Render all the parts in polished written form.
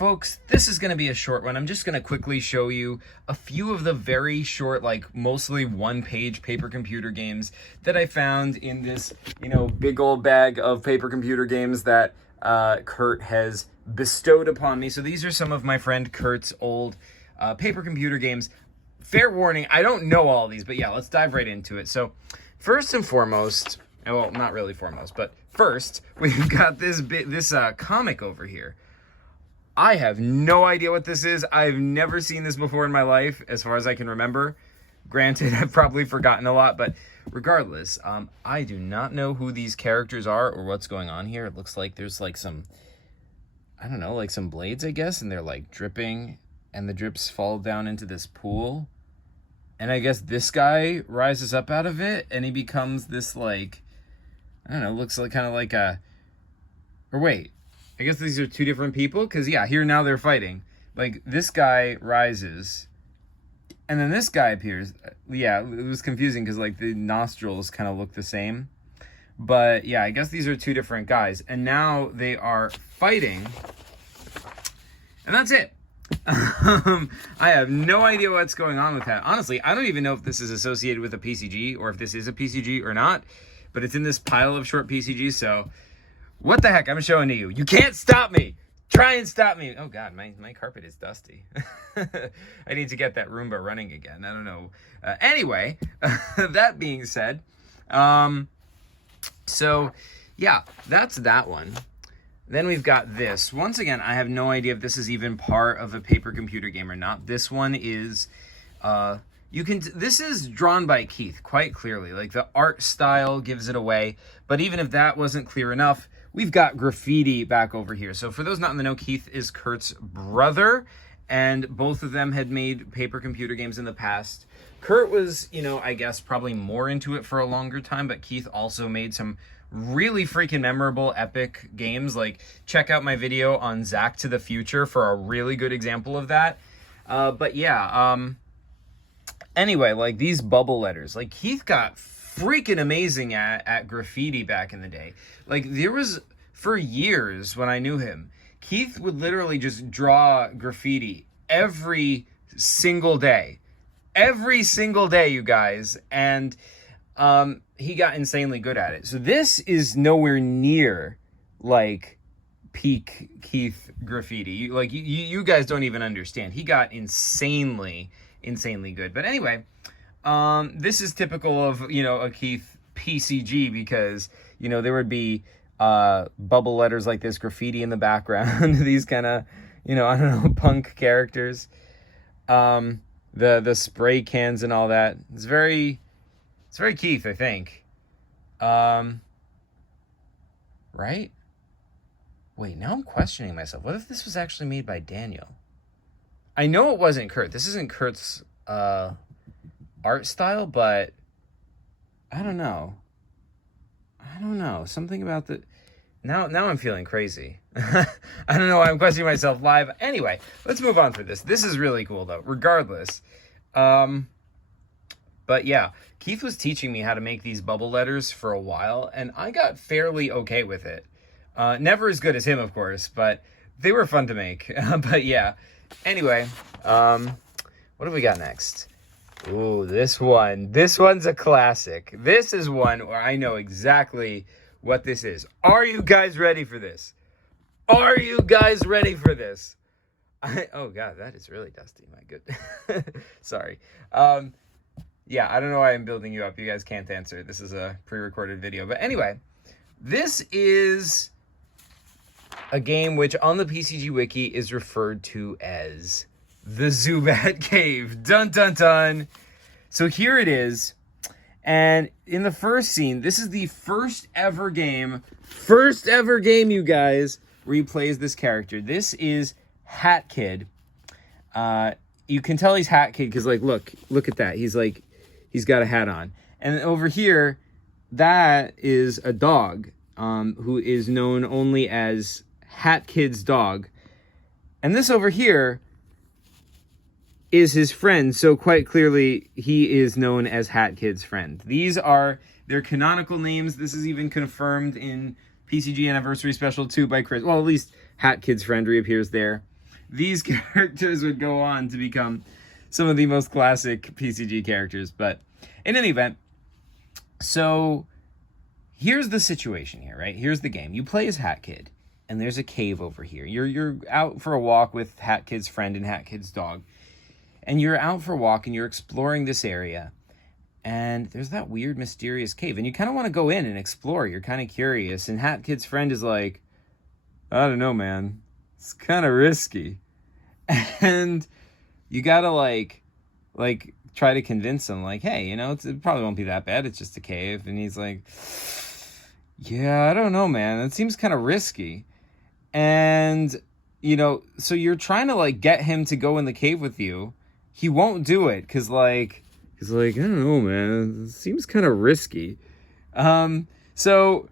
folks, this is going to be a short one. I'm just going to quickly show you a few of the very short, like mostly one-page paper computer games that I found in this, big old bag of paper computer games that Kurt has bestowed upon me. So these are some of my friend Kurt's old paper computer games. Fair warning, I don't know all of these, but yeah, let's dive right into it. So first and foremost, well, not really foremost, but first, we've got this comic over here. I have no idea what this is. I've never seen this before in my life, as far as I can remember. Granted, I've probably forgotten a lot, but regardless, I do not know who these characters are or what's going on here. It looks like there's like some, I don't know, like some blades, I guess, and they're like dripping, and the drips fall down into this pool. And I guess this guy rises up out of it, and he becomes this, like, I don't know, looks like kind of like a, or wait, I guess these are two different people, because yeah, here now they're fighting. Like, this guy rises, and then this guy appears. Yeah, it was confusing, because like the nostrils kind of look the same. But yeah, I guess these are two different guys, and now they are fighting, and that's it. I have no idea what's going on with that. Honestly, I don't even know if this is associated with a PCG, or if this is a PCG or not, but it's in this pile of short PCGs, so what the heck, I'm showing to you. You can't stop me. Try and stop me. Oh God, my carpet is dusty. I need to get that Roomba running again. I don't know. Anyway, that being said, so yeah, that's that one. Then we've got this. Once again, I have no idea if this is even part of a paper computer game or not. This one is, this is drawn by Keith quite clearly. Like, the art style gives it away. But even if that wasn't clear enough, we've got graffiti back over here. So for those not in the know, Keith is Kurt's brother, and both of them had made paper computer games in the past. Kurt was, I guess probably more into it for a longer time, but Keith also made some really freaking memorable, epic games. Like, check out my video on Zack to the Future for a really good example of that. But yeah, anyway, like these bubble letters, like Keith got freaking amazing at graffiti back in the day. Like, there was, for years when I knew him, Keith would literally just draw graffiti every single day, you guys. And he got insanely good at it. So this is nowhere near like peak Keith graffiti. You guys don't even understand. He got insanely good. But anyway, this is typical of, a Keith PCG, because, there would be bubble letters like this, graffiti in the background, these kind of, I don't know, punk characters, the spray cans and all that. It's very Keith, I think. Right? Wait, now I'm questioning myself. What if this was actually made by Daniel? I know it wasn't Kurt. This isn't Kurt's art style, but I don't know. Something about the... Now I'm feeling crazy. I don't know why I'm questioning myself live. Anyway, let's move on for this. This is really cool, though, regardless. But yeah, Keith was teaching me how to make these bubble letters for a while, and I got fairly okay with it. Never as good as him, of course, but they were fun to make. But yeah, anyway, what do we got next? Ooh, this one. This one's a classic. This is one where I know exactly what this is. Are you guys ready for this? Oh God, that is really dusty. My goodness. Sorry. Yeah, I don't know why I'm building you up. You guys can't answer. This is a pre-recorded video. But anyway, this is a game which on the PCG Wiki is referred to as the Zubat Cave. Dun, dun, dun. So here it is. And in the first scene, this is the first ever game, you guys, where he plays this character. This is Hat Kid. You can tell he's Hat Kid because, like, look at that. He's got a hat on. And over here, that is a dog who is known only as Hat Kid's dog. And this over here is his friend, so quite clearly he is known as Hat Kid's friend. These are their canonical names. This is even confirmed in PCG Anniversary Special 2 by Chris. Well, at least Hat Kid's friend reappears there. these characters would go on to become some of the most classic PCG characters. But in any event, so here's the situation here, right? Here's the game. You play as Hat Kid, and there's a cave over here. You're out for a walk with Hat Kid's friend and Hat Kid's dog, and you're out for a walk, and you're exploring this area, and there's that weird, mysterious cave, and you kind of want to go in and explore. You're kind of curious, and Hat Kid's friend is like, I don't know, man. It's kind of risky. And you gotta, like, try to convince him, like, hey, you know, it probably won't be that bad. It's just a cave. And he's like, yeah, I don't know, man. It seems kind of risky. And, you know, so you're trying to, like, get him to go in the cave with you. He won't do it because, like, he's like, I don't know, man. It seems kind of risky. So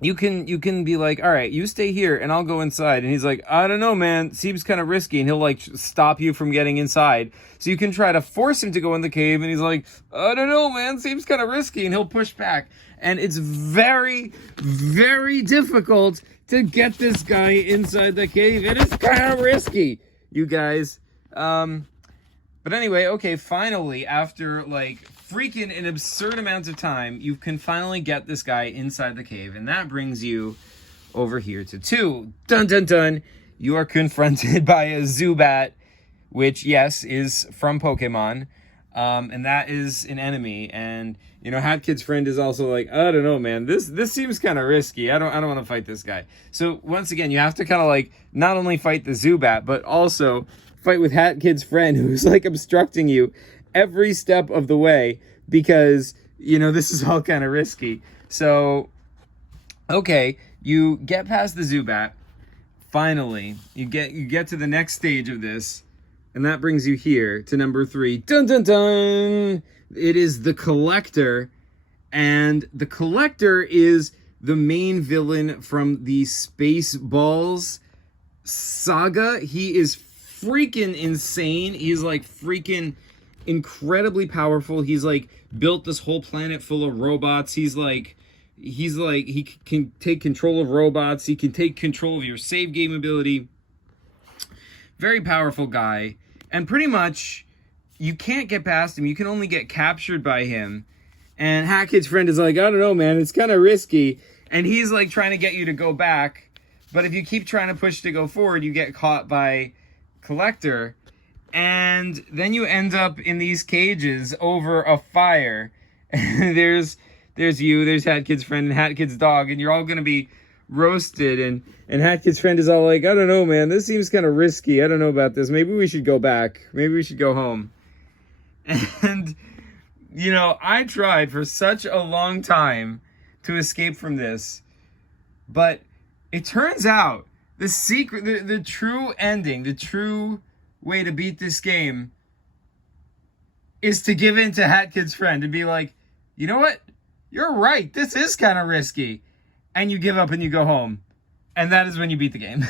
you can be like, all right, you stay here and I'll go inside. And he's like, I don't know, man. Seems kind of risky. And he'll, like, stop you from getting inside. So you can try to force him to go in the cave. And he's like, I don't know, man. Seems kind of risky. And he'll push back. And it's very, very difficult to get this guy inside the cave. It is kind of risky, you guys. But anyway, okay, finally, after, like, freaking an absurd amount of time, you can finally get this guy inside the cave, and that brings you over here to 2. Dun, dun, dun. You are confronted by a Zubat, which, yes, is from Pokemon, and that is an enemy, and, you know, Hat Kid's friend is also like, I don't know, man, this seems kind of risky. I don't want to fight this guy. So, once again, you have to kind of, like, not only fight the Zubat, but also fight with Hat Kid's friend who's, like, obstructing you every step of the way because, you know, this is all kind of risky. So, okay, you get past the Zubat. Finally, you get to the next stage of this, and that brings you here to number 3. Dun, dun, dun! It is the Collector, and the Collector is the main villain from the Spaceballs saga. He is freaking insane. He's, like, freaking incredibly powerful. He's, like, built this whole planet full of robots. He's like he can take control of robots. He can take control of your save game ability. Very powerful guy. And pretty much you can't get past him. You can only get captured by him. And Hat Kid's friend is like, I don't know, man. It's kind of risky. And he's, like, trying to get you to go back. But if you keep trying to push to go forward, you get caught by Collector, and then you end up in these cages over a fire. there's you, there's Hat Kid's friend and Hat Kid's dog, and you're all gonna be roasted. And Hat Kid's friend is all like, I don't know, man, this seems kind of risky. I don't know about this. Maybe we should go back. Maybe we should go home. And, you know, I tried for such a long time to escape from this, but it turns out the secret, the true ending, the true way to beat this game is to give in to Hat Kid's friend and be like, you know what? You're right. This is kind of risky. And you give up and you go home. And that is when you beat the game.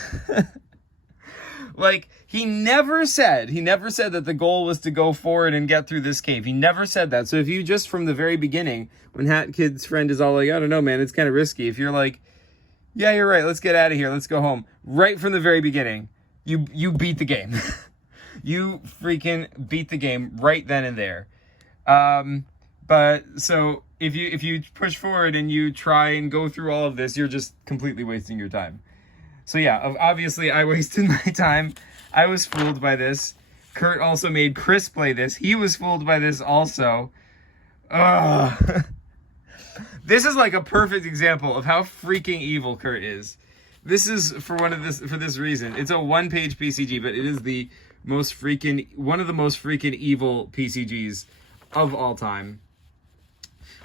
Like, he never said that the goal was to go forward and get through this cave. He never said that. So if you just from the very beginning, when Hat Kid's friend is all like, I don't know, man, it's kind of risky. If you're like, yeah, you're right, let's get out of here, let's go home. Right from the very beginning, you beat the game. You freaking beat the game right then and there. But so if you push forward and you try and go through all of this, you're just completely wasting your time. So yeah, obviously I wasted my time. I was fooled by this. Kurt also made Chris play this. He was fooled by this also. Ugh. This is like a perfect example of how freaking evil Kurt is. This is for this reason. It's a one-page PCG, but it is one of the most freaking evil PCGs of all time.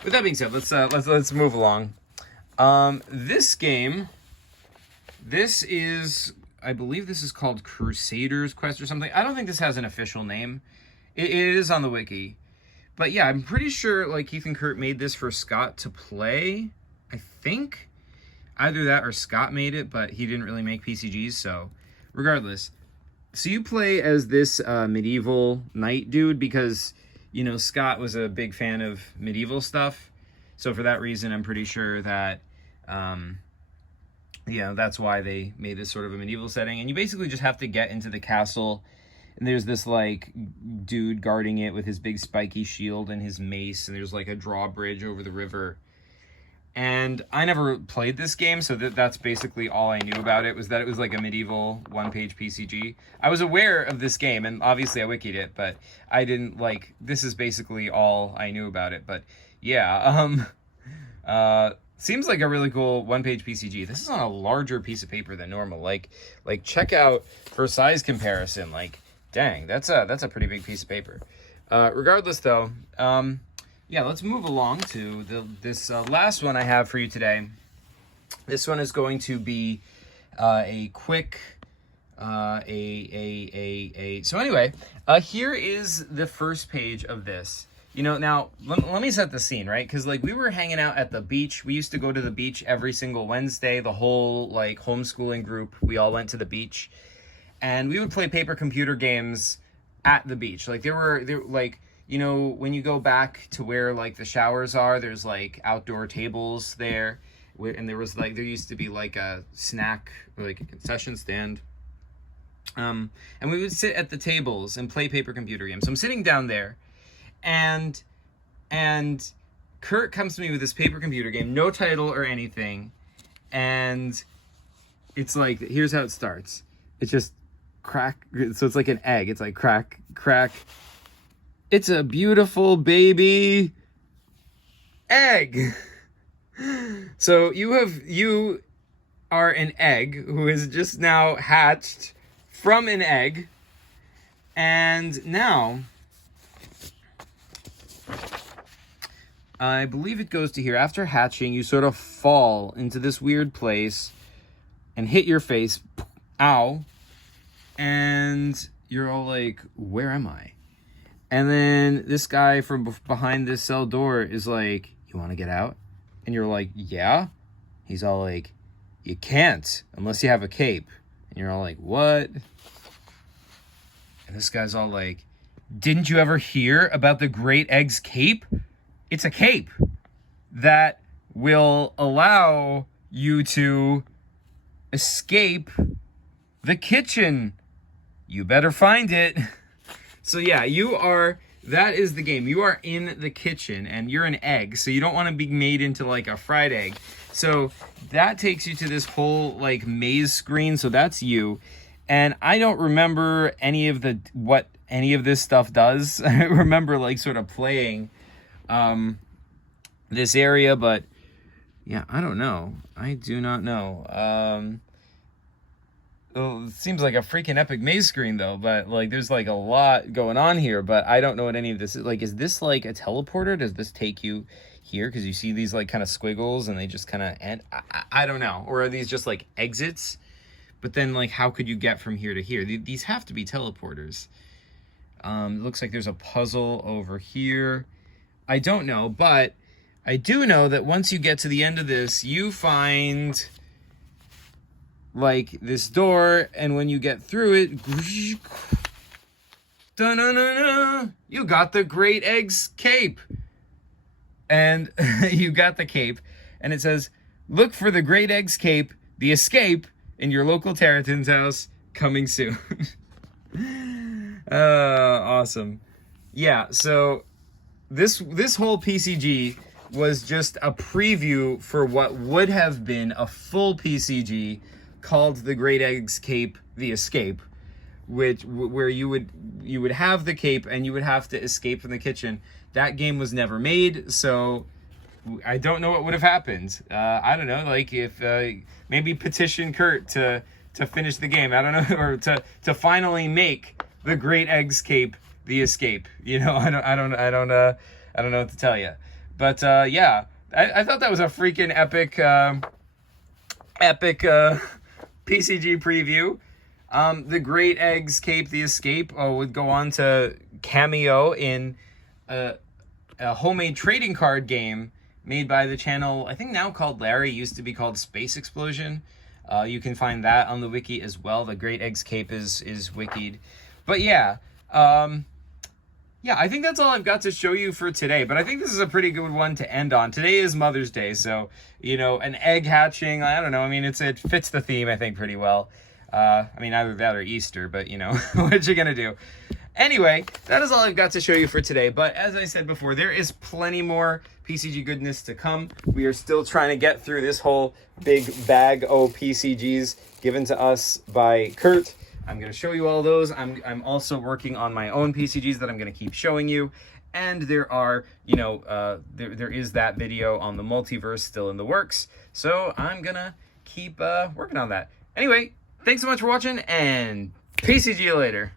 With that being said, let's move along. This game, I believe this is called Crusader's Quest or something. I don't think this has an official name. It is on the wiki. But yeah, I'm pretty sure, like, Keith and Kurt made this for Scott to play, I think. Either that or Scott made it, but he didn't really make PCGs, so regardless. So you play as this medieval knight dude because, you know, Scott was a big fan of medieval stuff. So for that reason, I'm pretty sure that that's why they made this sort of a medieval setting. And you basically just have to get into the castle, and there's this like dude guarding it with his big spiky shield and his mace, and there's like a drawbridge over the river. And I never played this game, so that's basically all I knew about it, was that it was like a medieval one-page PCG. I was aware of this game, and obviously I wikied it, but I didn't, like, this is basically all I knew about it. But yeah, seems like a really cool one-page PCG. This is on a larger piece of paper than normal. Like check out, for size comparison, like, dang, that's a pretty big piece of paper. Regardless, though, yeah, let's move along to this last one I have for you today. This one is going to be a quick, so anyway, here is the first page of this. You know, now, let me set the scene, right? Because, like, we were hanging out at the beach. We used to go to the beach every single Wednesday. The whole, like, homeschooling group, we all went to the beach. And we would play paper computer games at the beach. Like, there like, you know, when you go back to where, like, the showers are, there's, like, outdoor tables there. And there used to be, like, a snack, or, like, a concession stand. And we would sit at the tables and play paper computer games. So I'm sitting down there, and Kurt comes to me with this paper computer game, no title or anything. And it's like, here's how it starts. It's just crack. So it's like an egg. It's like crack, crack. It's a beautiful baby egg. So you are an egg who is just now hatched from an egg. And now, I believe it goes to here. After hatching, you sort of fall into this weird place and hit your face. Ow. And you're all like, where am I? And then this guy from behind this cell door is like, you want to get out? And you're like, yeah. He's all like, you can't unless you have a cape. And you're all like, what? And this guy's all like, didn't you ever hear about the Great Egg's Cape? It's a cape that will allow you to escape the kitchen. You better find it. So yeah, that is the game. You are in the kitchen and you're an egg, so you don't want to be made into like a fried egg. So that takes you to this whole like maze screen. So that's you. And I don't remember what any of this stuff does. I remember like sort of playing this area, but yeah, I don't know. I do not know. It seems like a freaking epic maze screen though, but like there's like a lot going on here, but I don't know what any of this is. Like, is this like a teleporter? Does this take you here? Because you see these like kind of squiggles and they just kind of end. I don't know. Or are these just like exits? But then like how could you get from here to here? These have to be teleporters. It looks like there's a puzzle over here. I don't know, but I do know that once you get to the end of this, you find like this door, and when you get through it, da-na-na-na, you got the Great Egg's Cape. And you got the cape, and it says, look for the Great Egg's Cape, the escape, in your local Terraton's house, coming soon. Awesome. Yeah, so this whole PCG was just a preview for what would have been a full PCG called the Great Egg's Cape, the Escape, where you would have the cape and you would have to escape from the kitchen. That game was never made, so I don't know what would have happened. I don't know, like if maybe petition Kurt to finish the game. I don't know, or to finally make the Great Egg's Cape the Escape. You know, I don't know what to tell you. But yeah, I thought that was a freaking epic PCG preview. The Great Egg's Cape, the Escape would go on to cameo in a homemade trading card game made by the channel, I think now called Larry, used to be called Space Explosion. You can find that on the wiki as well. The Great Egg's Cape is wikied. But yeah, Yeah, I think that's all I've got to show you for today, but I think this is a pretty good one to end on. Today is Mother's Day, so, an egg hatching, I don't know, I mean, it fits the theme, I think, pretty well. I mean, either that or Easter, but, what you gonna do? Anyway, that is all I've got to show you for today, but as I said before, there is plenty more PCG goodness to come. We are still trying to get through this whole big bag of PCGs given to us by Kurt. I'm going to show you all those. I'm also working on my own PCGs that I'm going to keep showing you. And there are, there is that video on the multiverse still in the works. So I'm going to keep working on that. Anyway, thanks so much for watching, and PCG you later.